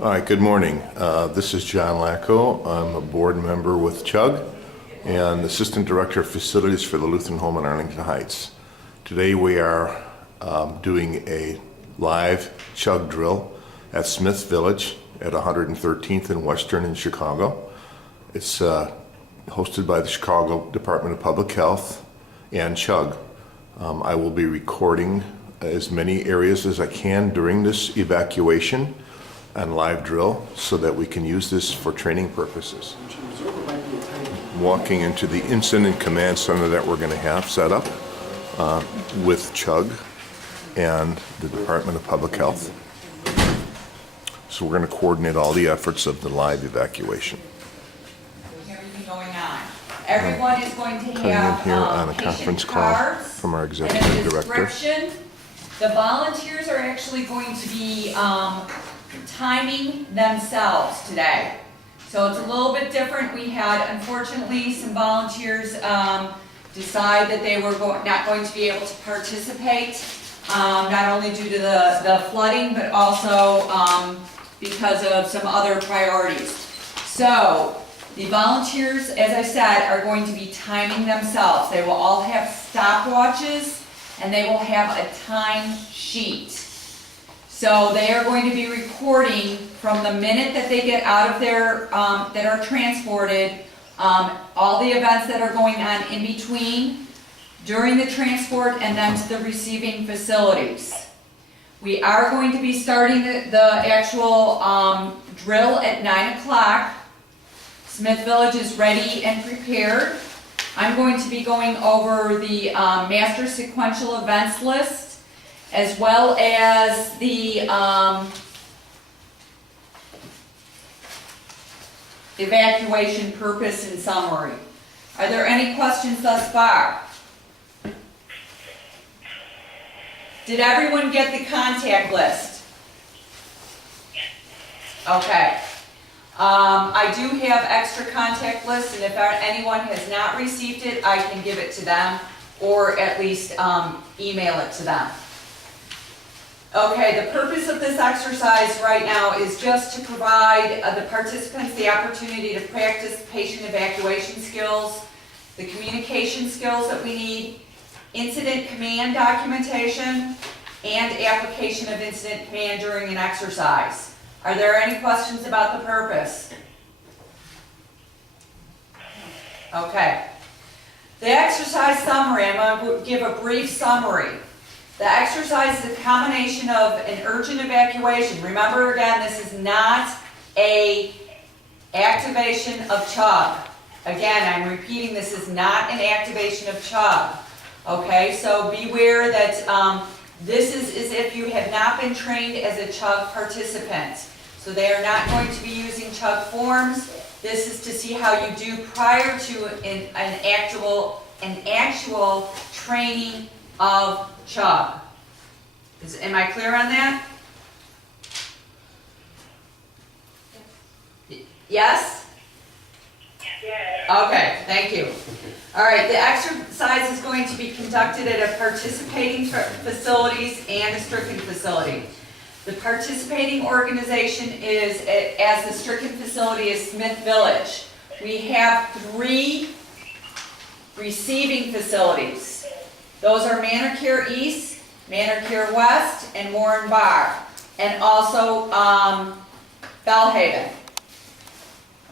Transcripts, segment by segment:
All right, good morning. This is John Lacko. I'm a board member with CHUG and Assistant Director of Facilities for the Lutheran Home in Arlington Heights. Today we are doing a live CHUG drill at Smith Village at 113th and Western in Chicago. It's hosted by the Chicago Department of Public Health and CHUG. I will be recording as many areas as I can during this evacuation and live drill so that we can use this for training purposes. Walking into the incident command center that we're going to have set up with CHUG and the Department of Public Health. So we're going to coordinate all the efforts of the live evacuation. Everything going on. Everyone is going to Coming have in here on a conference call from our executive director. The volunteers are actually going to be timing themselves today. So it's a little bit different. We had, unfortunately, some volunteers decide that they were not going to be able to participate, not only due to the flooding, but also because of some other priorities. So the volunteers, as I said, are going to be timing themselves. They will all have stopwatches and they will have a time sheet. So they are going to be recording from the minute that they get out of their, that are transported, all the events that are going on in between, during the transport, and then to the receiving facilities. We are going to be starting the actual drill at 9 o'clock. Smith Village is ready and prepared. I'm going to be going over the master sequential events list, as well as the evacuation purpose and summary. Are there any questions thus far? Did everyone get the contact list? Okay. I do have extra contact lists, and if anyone has not received it, I can give it to them, or at least email it to them. Okay, the purpose of this exercise right now is just to provide the participants the opportunity to practice patient evacuation skills, the communication skills that we need, incident command documentation, and application of incident command during an exercise. Are there any questions about the purpose? Okay. The exercise summary, I'm going to give a brief summary. The exercise is a combination of an urgent evacuation. Remember again, this is not an activation of CHUG. Again, I'm repeating, this is not an activation of CHUG. Okay, so beware that this is as if you have not been trained as a CHUG participant. So they are not going to be using CHUG forms. This is to see how you do prior to an actual training of CHUG. Am I clear on that? Yes? Yes. Okay, thank you. All right, the exercise is going to be conducted at a participating facilities and a stricken facility. The participating organization is, as the stricken facility, is Smith Village. We have 3 receiving facilities. Those are Manor Care East, Manor Care West, and Warren Bar, and also Bellhaven.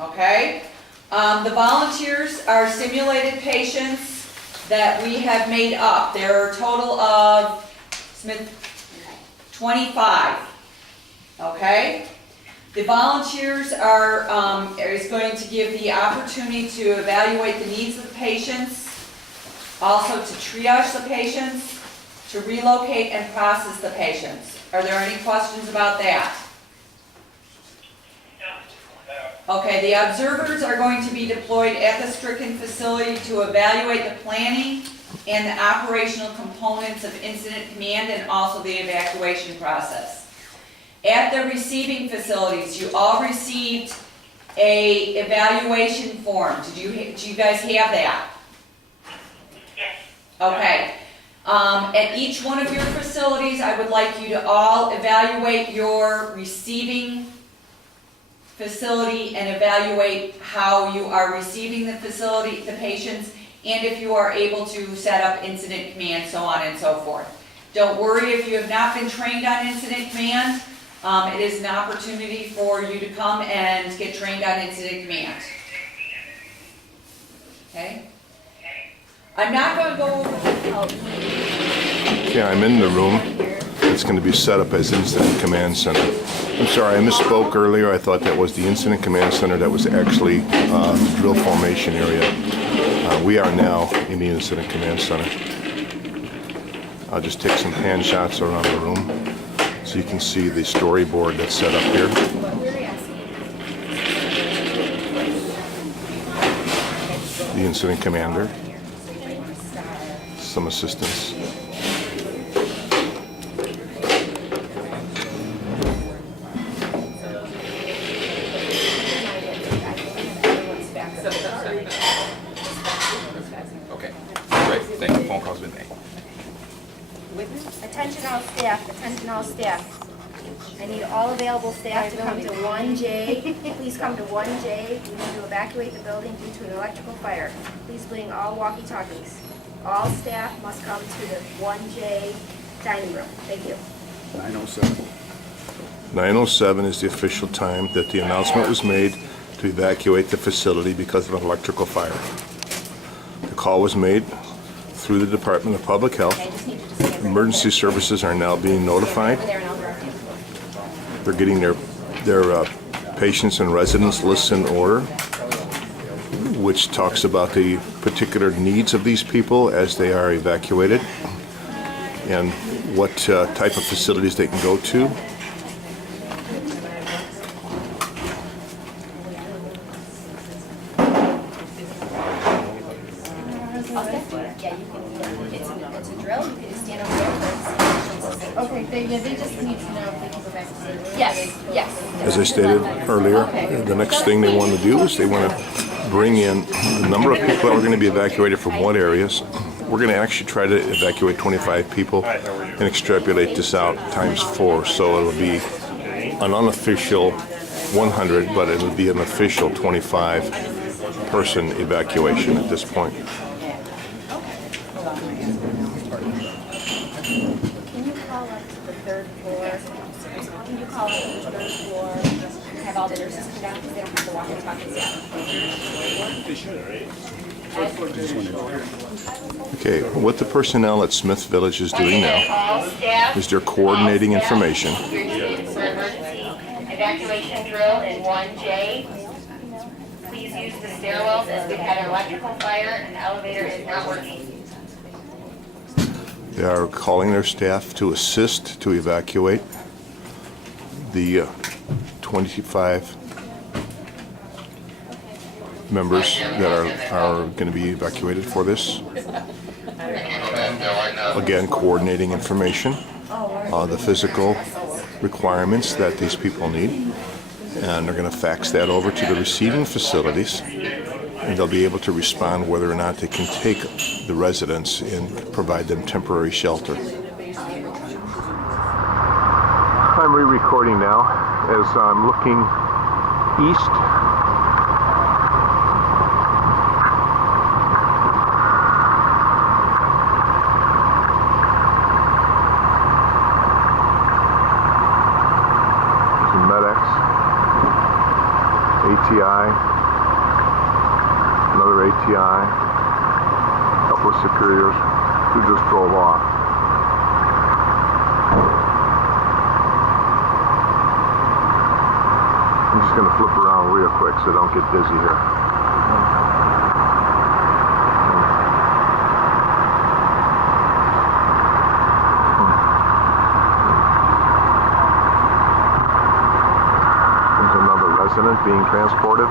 Okay? The volunteers are simulated patients that we have made up. There are a total of 25. Okay? The volunteers is going to give the opportunity to evaluate the needs of the patients, also to triage the patients, to relocate and process the patients. Are there any questions about that? Okay, the observers are going to be deployed at the stricken facility to evaluate the planning and the operational components of incident command and also the evacuation process. At the receiving facilities, you all received a evaluation form. Do you guys have that? Yes. Okay. At each one of your facilities, I would like you to all evaluate your receiving facility and evaluate how you are receiving the patients, and if you are able to set up incident command, so on and so forth. Don't worry if you have not been trained on incident command. It is an opportunity for you to come and get trained on incident command. Okay? I'm not going to go over the Okay, I'm in the room. It's going to be set up as Incident Command Center. I'm sorry, I misspoke earlier. I thought that was the Incident Command Center. That was actually the drill formation area. We are now in the Incident Command Center. I'll just take some hand shots around the room so you can see the storyboard that's set up here. The Incident Commander. Some assistants. Okay, great, thank you, phone call's been made. Attention all staff, attention all staff. I need all available staff to come to 1J. Please come to 1J. We need to evacuate the building due to an electrical fire. Please bring all walkie-talkies. All staff must come to the 1J dining room. Thank you. 907. 9:07 is the official time that the announcement was made to evacuate the facility because of an electrical fire. The call was made through the Department of Public Health. Emergency services are now being notified. They're getting their patients and residents lists in order, which talks about the particular needs of these people as they are evacuated and what type of facilities they can go to. It's a drill. You can just stand over there. Okay, they just need to know if they can go back to sleep. Yes. As I stated earlier, the next thing they want to do is they want to bring in the number of people that are going to be evacuated from what areas. We're going to actually try to evacuate 25 people and extrapolate this out times 4. So it'll be an unofficial 100, but it'll be an official 25 person evacuation at this point. Can you call up to the 3rd floor? Can you call up to the 3rd floor? Have all the nurses come down because they don't have the walkie-talkies yet. Okay, what the personnel at Smith Village is doing now All staff. is they're coordinating information. You're needed for emergency evacuation drill in 1J. Please use the stairwells as we've had an electrical fire and the elevator is not working. They are calling their staff to assist to evacuate the 25 members that are going to be evacuated for this. Again, coordinating information, the physical requirements that these people need, and they're going to fax that over to the receiving facilities, and they'll be able to respond whether or not they can take the residents and provide them temporary shelter. I'm re-recording now as I'm looking east. Some medics, ATI, another ATI, a couple of superiors who just drove off. I'm just going to flip around real quick so I don't get dizzy here. There's another resident being transported.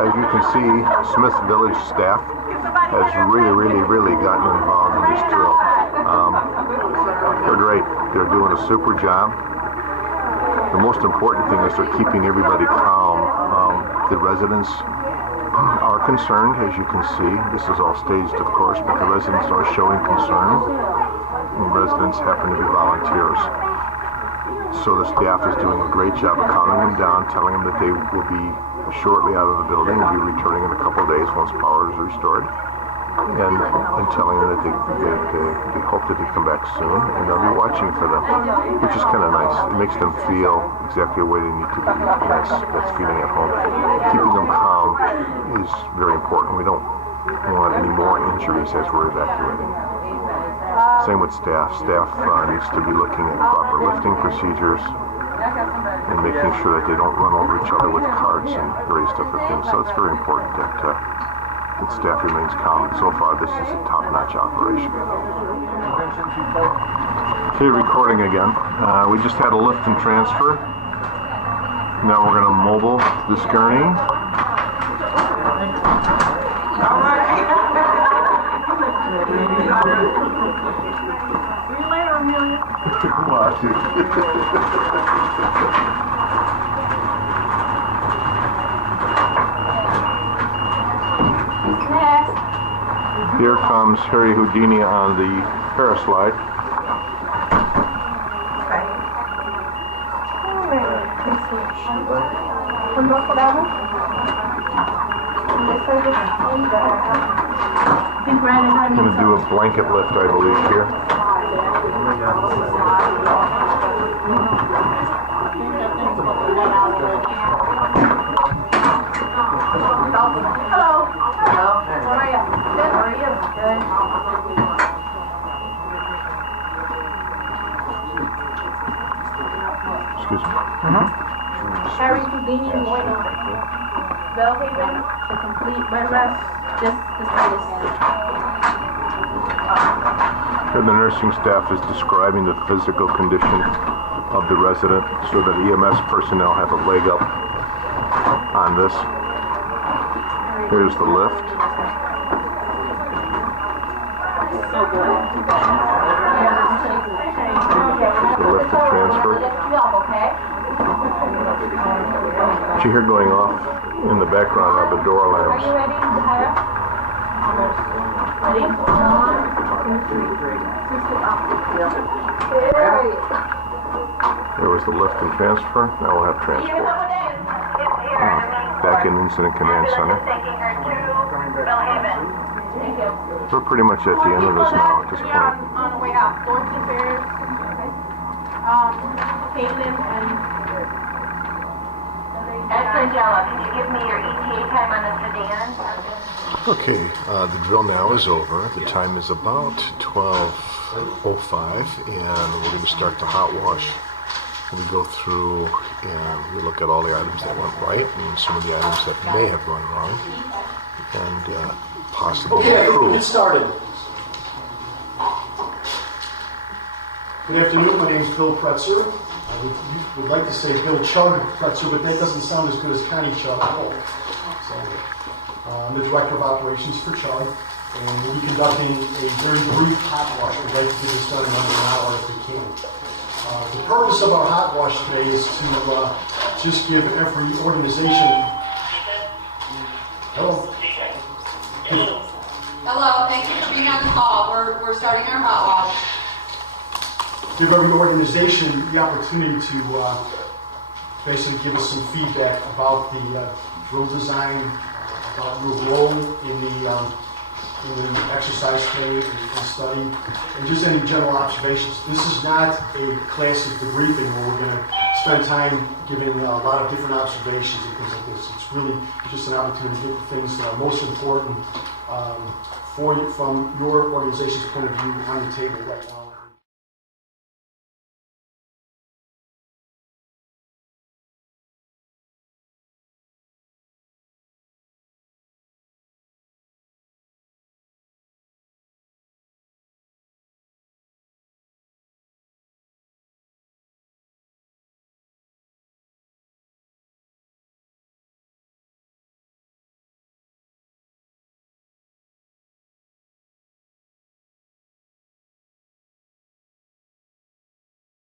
As you can see, Smith Village staff has really gotten involved in this drill. They're great. They're doing a super job. The most important thing is they're keeping everybody calm. The residents are concerned, as you can see. This is all staged, of course, but the residents are showing concern. and residents happen to be volunteers. So the staff is doing a great job of calming them down, telling them that they will be shortly out of the building, will be returning in a couple of days once power is restored, and telling them that they hope that they come back soon, and they'll be watching for them, which is kind of nice. It makes them feel exactly the way they need to be. That's feeling at home. Keeping them calm is very important. We don't want any more injuries as we're evacuating. Same with staff. Staff needs to be looking at proper lifting procedures and making sure that they don't run over each other with carts and various different things. So it's very important that staff remains calm. So far, this is a top-notch operation. Okay, recording again. We just had a lift and transfer. Now we're going to mobile this gurney. Here comes Harry Houdini on the paraslide. I'm going to do a blanket lift, I believe, here. Excuse me. Harry Houdini, bueno. Bellhaven, to complete bed rest, just the status. Here the nursing staff is describing the physical condition of the resident so that EMS personnel have a leg up on this. Here's the lift. The lift and transfer. What you hear going off in the background are the door lamps. There was the lift and transfer. Now we'll have transport. Back in Incident Command Center. We're pretty much at the end of this now at this point. On the way out, Dorothy Bears, Caitlin, and... Angela, can you give me your ETA time on the sedan? Okay, the drill now is over. The time is about 12:05, and we're going to start the hot wash. We go through and we look at all the items that went right and some of the items that may have gone wrong, and possibly improve. Get started. Good afternoon, my name is Bill Pretzer. I would like to say Bill Chug Pretzer, but that doesn't sound as good as Connie Chug at all. So, I'm the Director of Operations for Chug, and we'll be conducting a very brief hot wash. We'd like to get this done in under an hour if we can. The purpose of our hot wash today is to just give every organization... Hello? Hello, thank you for being on the call. We're starting our hot wash. Give every organization the opportunity to basically give us some feedback about the drill design, about your role in the exercise training and study, and just any general observations. This is not a classic debriefing where we're going to spend time giving a lot of different observations and things like this. It's really just an opportunity to get the things that are most important for you, from your organization's point of view on the table right now.